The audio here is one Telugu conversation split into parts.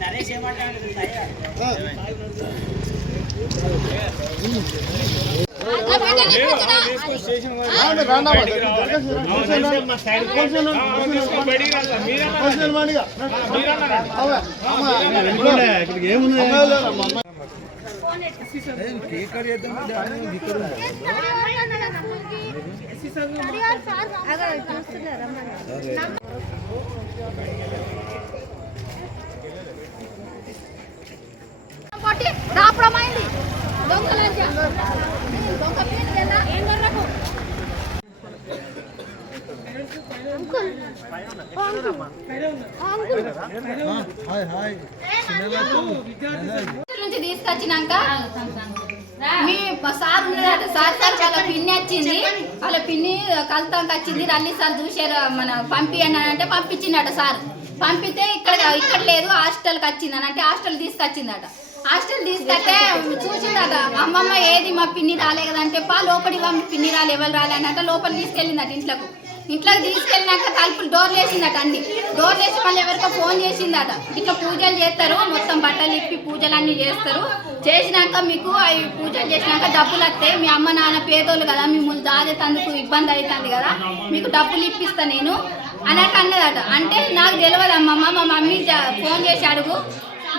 నరేష్ ఏమంటాడు మీరేమన్నా ఏమున్నాయి కొట్టి రాపడమైంది దొంగలంజ దొంగ పీనుకెళ్ళా ఏం కొర్రకు అంకుల్ నుంచి తీసుకొచ్చినాక మీ సార్ సార్ సార్ వాళ్ళ పిన్ని వచ్చింది. వాళ్ళ పిన్ని కలుతానికి వచ్చింది. రల్లి సార్ చూసారు మన పంపి అంటే పంపించిందట సార్. పంపితే ఇక్కడ ఇక్కడ లేదు హాస్టల్కి వచ్చింది అని అంటే హాస్టల్ తీసుకొచ్చిందట. హాస్టల్ తీసుకొస్తే చూసిందట అమ్మమ్మ ఏది మా పిన్ని రాలే కదంటే పా లోపలి పిన్ని రాలే ఎవరు రాలే అని అంటే లోపల తీసుకెళ్ళిందట ఇంట్లోకి. ఇంట్లోకి తీసుకెళ్ళినాక తలుపులు డోర్ వేసిందట అన్ని. డోర్ వేసి మళ్ళీ ఎవరికో ఫోన్ చేసిందట. ఇట్లా పూజలు చేస్తారు మొత్తం బట్టలు ఇప్పి పూజలు అన్ని చేస్తారు. చేసినాక మీకు అవి పూజలు చేసినాక డబ్బులు వస్తాయి. మీ అమ్మ నాన్న పేదోళ్ళు కదా మిమ్మల్ని దాదేతందుకు ఇబ్బంది అవుతుంది కదా. మీకు డబ్బులు ఇప్పిస్తా నేను అన్నట్టు అన్నదట. అంటే నాకు తెలియదు అమ్మమ్మ మా మమ్మీ ఫోన్ చేసి అడుగు.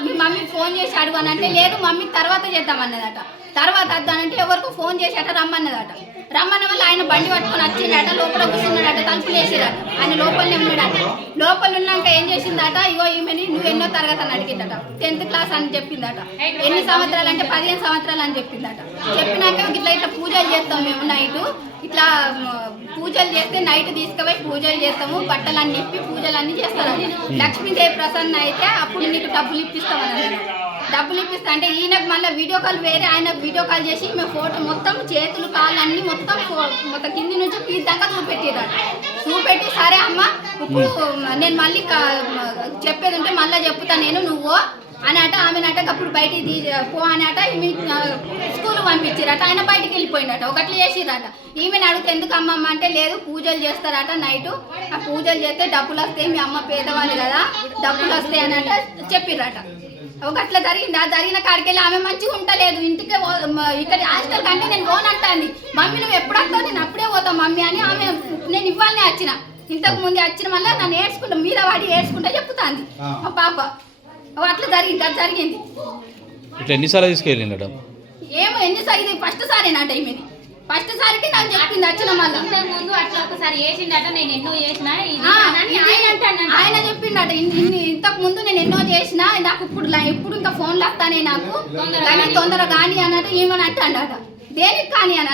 మీ మమ్మీ ఫోన్ చేసి అడుగు అని అంటే లేదు మమ్మీ తర్వాత చేద్దామన్నదట తర్వాత వద్దానంటే ఎవరికో ఫోన్ చేసేట రమ్మన్నదట. రమ్మన్న వల్ల ఆయన బండి పట్టుకొని వచ్చిండట లోపల కూర్చున్నాడట తలుపులు వేసిరట. ఆయన లోపలనే ఉన్నాడట. లోపల ఉన్నాక ఏం చేసిందట? ఇగో ఈమెని నువ్వు ఎన్నో తరగతి అని అడిగిందట. టెన్త్ క్లాస్ అని చెప్పిందట. ఎన్ని సంవత్సరాలు అంటే పదిహేను సంవత్సరాలు అని చెప్పిందట. చెప్పినాక ఇట్లా ఇట్లా పూజలు చేస్తాం మేము నైట్. ఇట్లా పూజలు చేస్తే నైట్ తీసుకుపోయి పూజలు చేస్తాము బట్టలు అన్ని చెప్పి పూజలు అన్ని చేస్తాను లక్ష్మీదేవి ప్రసన్న అయితే అప్పుడు నీకు డబ్బులు ఇప్పిస్తామని అన్నాడు. డబ్బులు ఇప్పిస్తా. అంటే ఈయనకు మళ్ళీ వీడియో కాల్ వేరే ఆయనకు వీడియో కాల్ చేసి మేము ఫోటో మొత్తం చేతులు కాళ్ళు మొత్తం మొత్తం కింది నుంచి పీద్దాకా దాకా చూపెట్టిరాడు చూపెట్టి సరే అమ్మ ఇప్పుడు నేను మళ్ళీ చెప్పేది ఉంటే మళ్ళీ చెప్తా నేను నువ్వు అనట ఆమె నట అప్పుడు బయటికి తీ పో అనట స్కూల్ పంపించారట ఆయన బయటికి వెళ్ళిపోయిందట ఒకట్లు చేసిరట ఈమెను అడిగితే ఎందుకు అమ్మమ్మ అంటే లేదు పూజలు చేస్తారట నైట్ ఆ పూజలు చేస్తే డబ్బులు వస్తాయి మీ అమ్మ పేదవాళ్ళు కదా డబ్బులు వస్తాయి అనట చెప్పిరట ఒక అట్లా జరిగింది? ఆ జరిగిన కాడికి వెళ్ళి ఆమె మంచిగా ఉంటలేదు ఇంటికి ఇక్కడ హాస్టల్ కంటే నేను పోనంటాంది. మమ్మీ నువ్వు ఎప్పుడు వస్తావు? నేను అప్పుడే పోతావు మమ్మీ అని ఆమె నేను ఇవ్వాలనే వచ్చిన ఇంతకు ముందు వచ్చిన వల్ల నన్ను ఏడ్చుకుంటా మీద వాడి ఏడ్చుకుంటా చెప్తాంది. మా పాప. అట్లా జరిగింది అది జరిగింది. ఇట్లా ఎన్నిసార్లు తీసుకెళ్ళిండట ఏమో ఎన్నిసారి ఇది ఫస్ట్ సారేనంట ఈమెది ఫస్ట్ సారికి నాకు చెప్పింది వచ్చిన మళ్ళీ ఇంతకు ముందు అట్లా ఒకసారి వేసిండట నేను ఎన్నో చేసిన ఆయన చెప్పిండట ఇంతకు ముందు నేను ఎన్నో చేసిన నాకు ఇప్పుడు ఇప్పుడు ఇంకా ఫోన్లు వస్తానే నాకు. తొందరగా కానీ అన్నట్టు ఏమని అంటాడట. దేనికి కానీ అని